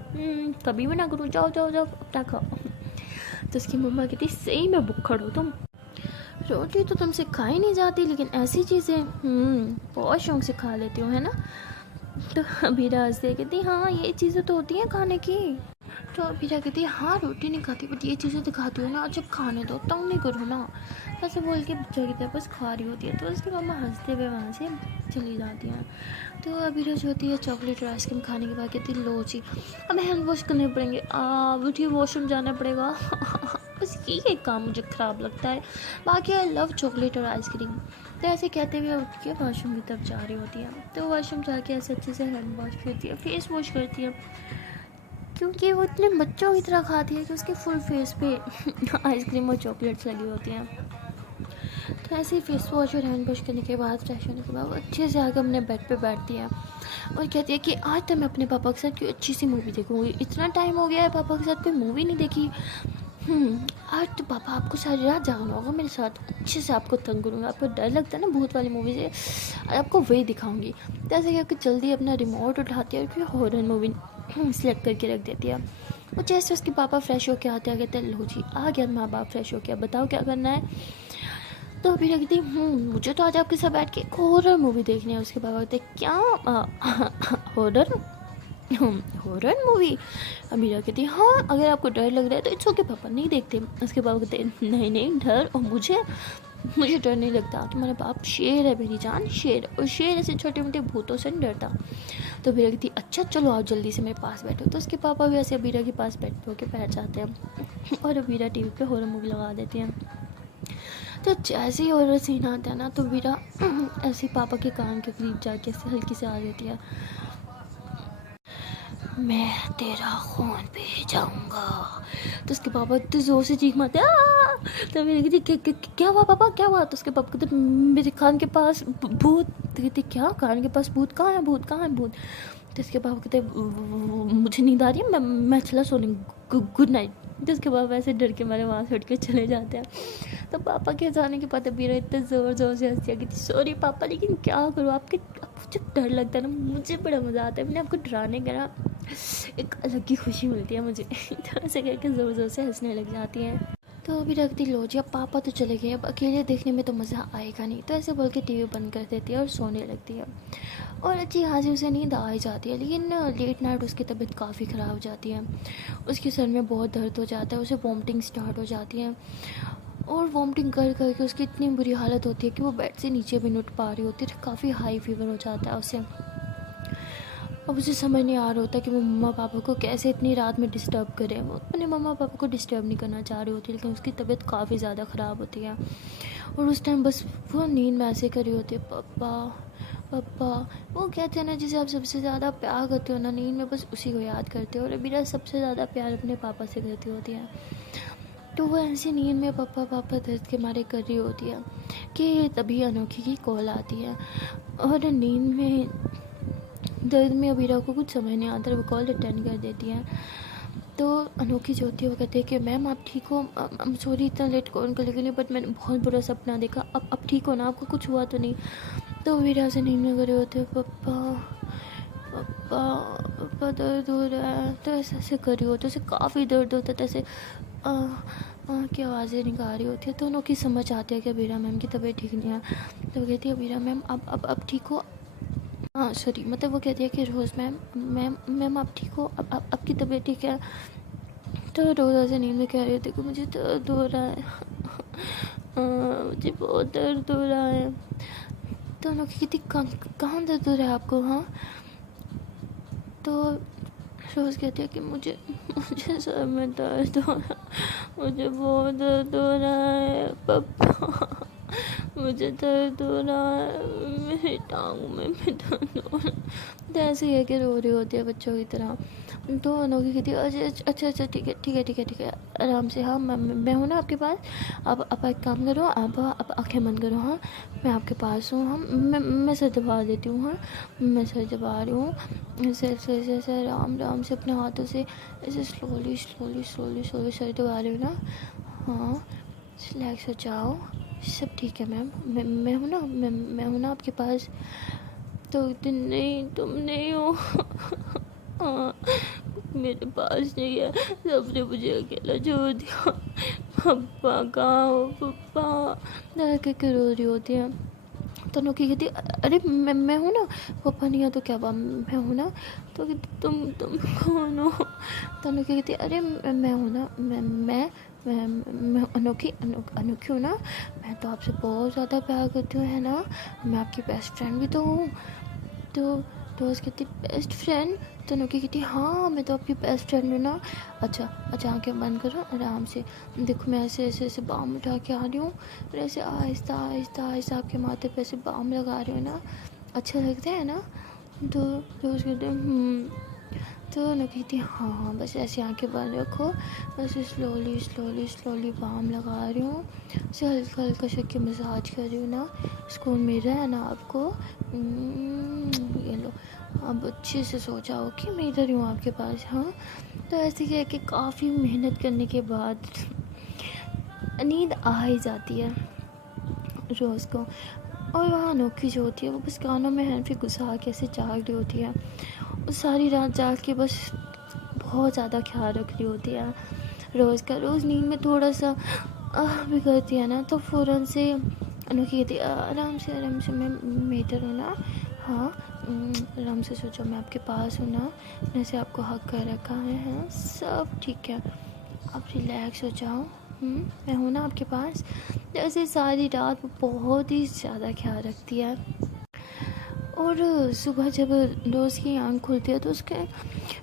कभी भी ना करूँ, जाओ जाओ जाओ अपना खाओ। तो उसकी मम्मा कहती सही में भुक्खड़ हो तुम, रोटी तो तुमसे खाई नहीं जाती लेकिन ऐसी चीज़ें बहुत शौक से खा लेती हो, है ना। तो अभी राज से कहती हाँ ये चीज़ें तो होती हैं खाने की। तो अबीरा कहती है हाँ रोटी नहीं खाती बट ये चीज़ें दिखाती हो ना, जब खाने दो तंग नहीं करो ना, ऐसे बोल के बच्चों की तरह बस खा रही होती है। तो उसकी मम्मा हंसते हुए वहाँ से चली जाती हैं। तो अबीरा जो होती है चॉकलेट और आइसक्रीम खाने के बाद कहती है लो जी हमें हैंड वॉश करने पड़ेंगे, बेटी वॉशरूम जाना पड़ेगा। बस ये एक काम मुझे ख़राब लगता है, बाकी आई लव चॉकलेट और आइसक्रीम। तो ऐसे कहते हुए उठ के वॉशरूम की तरफ जा रही होती है। तो वॉशरूम जाके ऐसे अच्छे से हैंड वॉश करती है, फेस वॉश करती है, क्योंकि वो इतने बच्चों की तरह खाती है कि उसके फुल फेस पे आइसक्रीम और चॉकलेट्स लगी होती हैं। तो ऐसे ही फेस वॉश और हैंड वॉश करने के बाद फ्रेश होने के बाद वो अच्छे से आकर अपने बेड पे बैठती है और कहती है कि आज तो मैं अपने पापा के साथ कोई अच्छी सी मूवी देखूँगी, इतना टाइम हो गया है पापा के साथ कोई मूवी नहीं देखी। आज तो पापा आपको सारी रात जागना होगा मेरे साथ, अच्छे से आपको तंग करूँगा, आपको डर लगता है ना भूत वाली मूवी से, आपको वही दिखाऊंगी। तो ऐसे करके जल्दी अपना रिमोट उठाती है और फिर हॉरर मूवी सेलेक्ट करके रख देती है। वो जैसे उसके पापा फ्रेश होके आते हैं कहते हैं लो जी आ गया माँ बाप फ्रेश हो गया, बताओ क्या करना है। तो अभी रखती मुझे तो आज आपके साथ बैठ के एक हॉरर मूवी देखनी है। उसके पापा कहते क्या हॉरर हॉरर मूवी। अमीरा कहती है हाँ अगर आपको डर लग रहा है तो इट्स ओके पापा नहीं देखते। उसके पापा कहते हैं नहीं नहीं डर और मुझे डर नहीं लगता, तुम्हारा बाप शेर है मेरी जान, शेर, और शेर ऐसे छोटे मोटे भूतों से नहीं डरता। तो अबीरा कहती अच्छा चलो आओ जल्दी से मेरे पास बैठो। तो उसके पापा भी ऐसे अबीरा के पास बैठ जाते हैं और अबीरा टीवी पे हॉरर मूवी लगा देती हैं। तो जैसे ही हॉरर सीन आता है ना तो अबीरा ऐसे पापा के कान के करीब जाके ऐसे हल्की से आ देती है, मैं तेरा खून पी जाऊंगा। तो उसके पापा इतने जोर से चीख मारते तो मेरे कहती क्या हुआ पापा क्या हुआ। तो उसके पापा कहते मेरे कान के पास भूत। तो कहती क्या कान के पास भूत, कहाँ है भूत कहाँ है भूत। तो उसके पापा कहते मुझे नींद आ रही है मैं चला सोने, गुड नाइट। तो उसके पापा ऐसे डर के मारे वहाँ से उठ के चले जाते हैं। तो पापा के जाने के बाद अबीरा इतने ज़ोर से हंसी कहती सॉरी पापा लेकिन क्या करूँ आपको जब डर लगता है ना मुझे बड़ा मज़ा आता है, मैंने आपको डराने का ना एक अलग ही खुशी मिलती है मुझे। तो ऐसे करके ज़ोर से हंसने लग जाती हैं। तो अभी रखती लो जी अब पापा तो चले गए, अब अकेले देखने में तो मज़ा आएगा नहीं। तो ऐसे बोल के टीवी बंद कर देती है और सोने लगती है और अच्छी खासी उसे नींद आ ही जाती है। लेकिन लेट नाइट उसकी तबीयत काफ़ी ख़राब हो जाती है, उसके सर में बहुत दर्द हो जाता है, उसे वॉमिटिंग स्टार्ट हो जाती है और वॉमिटिंग कर करके उसकी इतनी बुरी हालत होती है कि वो बेड से नीचे भी नहीं उठ पा रही होती है। काफ़ी हाई फीवर हो जाता है उसे। अब उसे समझ नहीं आ रहा होता कि वो मम्मा पापा को कैसे इतनी रात में डिस्टर्ब करें। वो अपने मम्मा पापा को डिस्टर्ब नहीं करना चाह रही होती लेकिन उसकी तबीयत काफ़ी ज़्यादा ख़राब होती है और उस टाइम बस वो नींद में ऐसे कर रही होती है पापा पापा। वो कहते हैं ना जिसे आप सबसे ज़्यादा प्यार करते हो ना नींद में बस उसी को याद करते हो और अबीरा सबसे ज़्यादा प्यार अपने पापा से करती होती है। तो वो ऐसी नींद में पापा पापा दर्द के मारे कर रही होती है कि तभी अनोखी की कॉल आती है और नींद में दर्द में अबीरा को कुछ समझ नहीं आता, वो कॉल अटेंड कर देती हैं। तो अनोखी जो होती है वो कहती है कि मैम आप ठीक हो, I'm सॉरी इतना लेट कॉल करने के लिए बट मैंने बहुत बुरा सपना देखा, अब ठीक हो ना, आपको कुछ हुआ तो नहीं। तो अबीरा से नींद में कर रहे होते हैं पापा पापा पापा दर्द हो रहा है। तो ऐसे ऐसे कर रही होती है, उसे काफ़ी दर्द होता है, तो ऐसे की आवाज़ें निकाल रही होती है। तो अनोखी समझ आती है कि अबीरा मैम की तबीयत ठीक नहीं है। तो वो कहती है अबीरा मैम अब ठीक हो, हाँ सॉरी मतलब वो कहती है कि रोज़ मैम आप ठीक हो, अब आपकी तबीयत ठीक है। तो रोज़ से नींद में कह रही थी कि मुझे दर्द हो रहा है, मुझे बहुत दर्द हो रहा है। तो अनोखी कहती कहाँ दर्द हो रहा है आपको। हाँ तो रोज़ कहती है कि मुझे सर में दर्द हो रहा, मुझे बहुत दर्द हो रहा है पापा, मुझे दर्द हो रहा है, मेरी टांगों में भी दर्द हो रहा है। तो ऐसे ही है कि रो रही होती है बच्चों की तरह। तो अनोखी कहती है अच्छा ठीक है आराम से। हाँ मैं हूँ ना आपके पास, आप एक काम करो, आप आँखें बंद करो। हाँ मैं आपके पास हूँ। हाँ मैं सर दबा देती हूँ। हाँ मैं सर दबा रही हूँ, ऐसे आराम से अपने हाथों से ऐसे स्लोली सर दबा रही हूँ ना। हाँ रिलैक्स हो जाओ, सब ठीक है मैम, मैं हूँ ना, मैं हूँ ना आपके पास। तो नहीं तुम नहीं हो। हाँ मेरे पास नहीं है, सबने मुझे अकेला छोड़ दिया। पापा कहाँ हो पापा, के रो रही होती है। तो अनोखी कहती अरे मैं हूँ ना, पापा नहीं है तो क्या बात, मैं हूँ ना। तो कहती तुम कौन हो? तो अनोखी कहती अरे मैं हूँ ना, मैं अनोखी हूँ ना, मैं तो आपसे बहुत ज़्यादा प्यार करती हूँ, है ना, मैं आपकी बेस्ट फ्रेंड भी तो हूँ। तो रोज़ कहती बेस्ट फ्रेंड? तो अनोखी कहती हाँ मैं तो आपकी बेस्ट फ्रेंड हूँ ना। अच्छा अच्छा, आँखें बंद करो आराम से, देखो मैं ऐसे ऐसे ऐसे बाम उठा के आ रही हूँ, और ऐसे आहिस्ता आहिस्ता आहिस्ता आपके माथे पे ऐसे बाम लगा रही हूँ ना, अच्छा लगता है ना? तो रोज़ कहते तो अनोखी कहती हाँ हाँ, बस ऐसे आँखें बंद रखो, बस स्लोली स्लोली स्लोली बाम लगा रही हूँ, ऐसे हल्का हल्का शक्ल मसाज कर रही हूँ ना, सुकून मिल रहा है ना आपको? ये लो, अब अच्छे से सो जाओ कि मैं इधर हूँ आपके पास। हाँ, तो ऐसे कह के काफ़ी मेहनत करने के बाद नींद आ ही जाती है रोज़ को। और वहाँ अनोखी जो होती है वो बस कानों में हैंड फ्री घुसा के ऐसे जाग रही होती है, और सारी रात जाग के बस बहुत ज़्यादा ख्याल रख रही होती है रोज़ का। रोज़ नींद में थोड़ा सा भी करती है ना, तो फ़ौरन से अनोखी कहती है आराम से मैं इधर हूँ ना, हाँ आराम से सोचो मैं आपके पास हूँ ना, जैसे आपको हक कर रखा है, हाँ सब ठीक है, आप रिलैक्स हो जाओ, मैं हूँ ना आपके पास। जैसे सारी रात वो बहुत ही ज़्यादा ख्याल रखती है। और सुबह जब रोज़ की आँख खुलती है तो उसके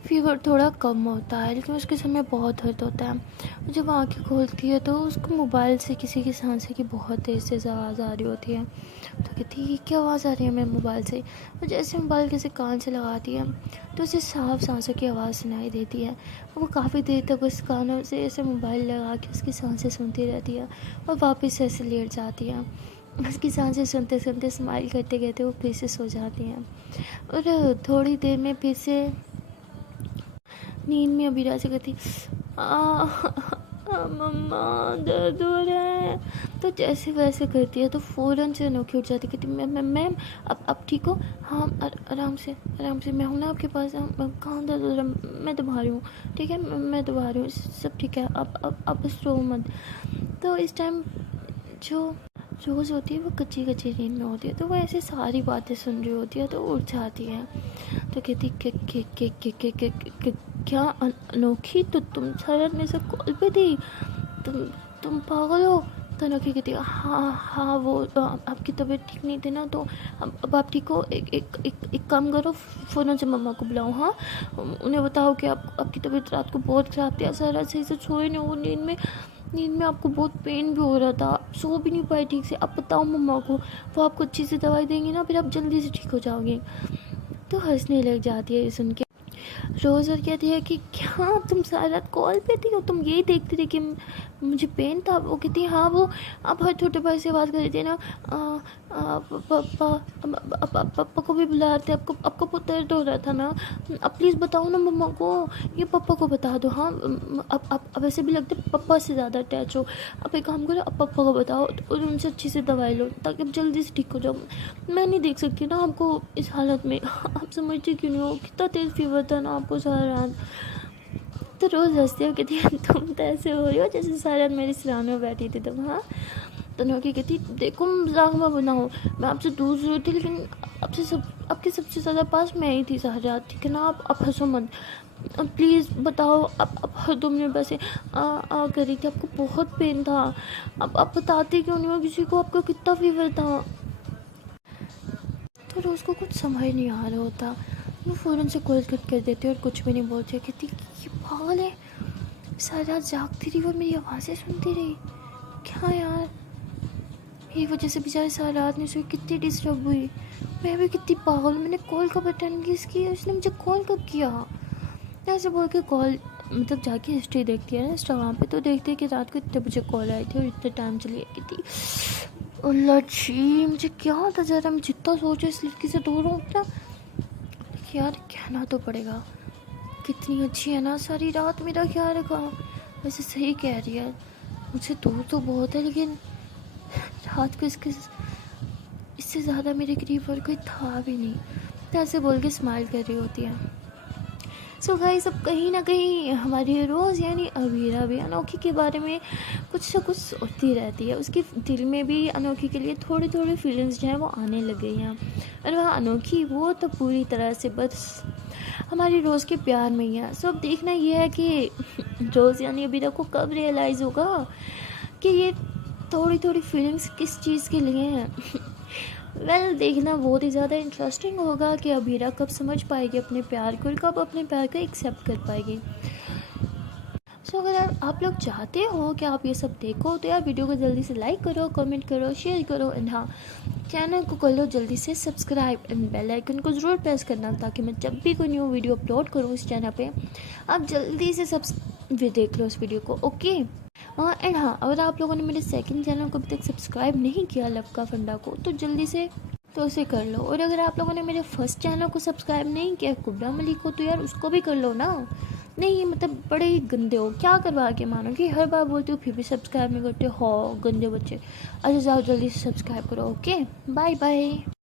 फीवर थोड़ा कम होता है, लेकिन उसके समय बहुत दर्द होता है। जब आँखें खोलती है तो उसको मोबाइल से किसी की सांसें की बहुत तेज़ तेज़ आवाज़ आ रही होती है। तो कहती है क्या आवाज़ आ रही है मेरे मोबाइल से? और जैसे मोबाइल किसी कान से लगाती है तो उसे साफ सांसों की आवाज़ सुनाई देती है। वो काफ़ी देर तक उस कानों से ऐसे मोबाइल लगा के उसकी सांसें सुनती रहती है, और वापस ऐसे लेट जाती है। उसकी सांसें सुनते सुनते स्माइल करते करते वो फिर से सो जाती हैं। और थोड़ी देर में फिर से नींद में अबीरा से कहती मम्मा दर्द हो रहा है। तो जैसे वैसे करती है तो फ़ौरन से अनोखी उठ जाती, कहती मैम अब ठीक हो? हाँ आराम से मैं हूँ ना आपके पास, कहाँ दर्द हो रहा है, मैं दबा रही हूँ, ठीक है मैं दबा रही हूँ, सब ठीक है, अब बस रो मत। तो इस टाइम जो रोज़ होती है वो कच्ची कच्ची नींद में होती है, तो वो ऐसे सारी बातें सुन रही होती है, तो उठ जाती है। तो कहती क्या अनोखी, तो तुम सारा मेरे से कॉल पे थी, तुम पागल हो? तो अनोखी कहती है हाँ वो आपकी तबीयत ठीक नहीं थी ना, तो अब आप ठीक हो? एक काम करो, फ़ौरन से मम्मा को बुलाओ, हाँ उन्हें बताओ कि आपकी तबीयत रात को बहुत ख़राब थी, ऐसा रात सही से सोए नहीं, वो नींद में आपको बहुत पेन भी हो रहा था, आप सो भी नहीं पाए ठीक से, आप बताओ मम्मा को, वो आपको अच्छी से दवाई देंगी ना, फिर आप जल्दी से ठीक हो जाओगे। तो हंसने लग जाती है ये सुन के रोज़, और कहती है कि क्या तुम सारी रात कॉल पे थी और तुम यही देखती रही कि मुझे पेन था? वो कहती है हाँ वो आप हर छोटे भाई से बात कर रही थी ना, पापा को भी बुला रहे थे, आपको बहुत दर्द हो रहा था ना, अब प्लीज़ बताओ ना मम्मा को, ये पापा को बता दो, हाँ अब ऐसे भी लगता है पापा से ज़्यादा अटैच हो, आप एक काम करो, अब पापा को बताओ और उनसे अच्छी से दवाई लो ताकि आप जल्दी से ठीक हो जाओ। मैं नहीं देख सकती ना आपको इस हालत में, आप समझते क्यों नहीं हो, कितना तेज़ फीवर था ना आपको सारा रात। तो रोज़ हंसती हो, कहती है तुम तो ऐसे हो रही हो जैसे सारा रात मेरी सिराने में बैठी थी तुम, हाँ। तो नौकी कहती देखो मजाक मत बनाओ, मैं आपसे दूर जरूर थी लेकिन आपके सबसे ज़्यादा पास मैं ही थी सारी रात, ठीक है ना, आप हंसो मत, अब प्लीज़ बताओ, आप हर 2 मिनट बस आ कर रही थी, आपको बहुत पेन था, अब आप बताते क्यों नहीं हो किसी को, आपको कितना फीवर था? तो रोज़ को कुछ समझ नहीं आ रहा होता, वो फ़ौरन से कॉल कट कर देती है और कुछ भी नहीं बोलती, कहती ये पागल है, सारी रात जागती रही और मेरी आवाज़ें सुनती रही, क्या यार, मेरी वजह से बेचारी सारी रात नहीं सोई, कितनी डिस्टर्ब हुई, मैं भी कितनी पागल, मैंने कॉल का बटन किस किया, उसने मुझे कॉल कब किया? ऐसे बोल के कॉल मतलब जाके हिस्ट्री देखती है ना इंस्टाग्राम पे, तो देखती है कि रात को इतने बजे कॉल आई थी और इतने टाइम चली गई थी। अल्लाह जी, मुझे क्या था, ज़रा मैं जितना सोचो इस लड़की से दूर हूँ उतना, यार कहना तो पड़ेगा, कितनी अच्छी है ना, सारी रात मेरा ख्याल रखा। वैसे सही कह रही है, मुझसे दूर तो बहुत है लेकिन रात को इससे ज़्यादा मेरे करीब और कोई था भी नहीं। तो ऐसे बोल के स्माइल कर रही होती है। सो गाइस अब कहीं ना कहीं हमारी रोज़ यानी अबीरा भी अनोखी के बारे में कुछ ना कुछ सोचती रहती है। उसके दिल में भी अनोखी के लिए थोड़ी थोड़ी फीलिंग्स जो है वो आने लग गई हैं। और वह अनोखी वो तो पूरी तरह से बस हमारी रोज़ के प्यार में ही है। सो अब देखना ये है कि रोज़ यानी अबीरा को कब रियलाइज़ होगा कि ये थोड़ी थोड़ी फीलिंग्स किस चीज़ के लिए हैं। वेल देखना बहुत ही ज़्यादा इंटरेस्टिंग होगा कि अबीरा कब समझ पाएगी अपने प्यार को और कब अपने प्यार को एक्सेप्ट कर पाएगी। सो अगर यार आप लोग चाहते हो कि आप ये सब देखो तो यार वीडियो को जल्दी से लाइक करो, कमेंट करो, शेयर करो एंड हाँ चैनल को कर लो जल्दी से सब्सक्राइब एंड बेल आइकन को ज़रूर प्रेस करना ताकि मैं जब भी कोई न्यू वीडियो अपलोड करूँ इस चैनल पे आप जल्दी से सब देख लो इस वीडियो को। ओके एंड हाँ अगर आप लोगों ने मेरे सेकंड चैनल को अभी तक सब्सक्राइब नहीं किया लव का फंडा को तो जल्दी से तो उसे कर लो। और अगर आप लोगों ने मेरे फर्स्ट चैनल को सब्सक्राइब नहीं किया कुबरा मलिक को तो यार उसको भी कर लो ना। नहीं मतलब बड़े ही गंदे हो, क्या करवा के मानो कि हर बार बोलते हो फिर भी सब्सक्राइब नहीं करते हो गंदे बच्चे। अच्छा जाओ जल्दी से सब्सक्राइब करो। Okay bye bye.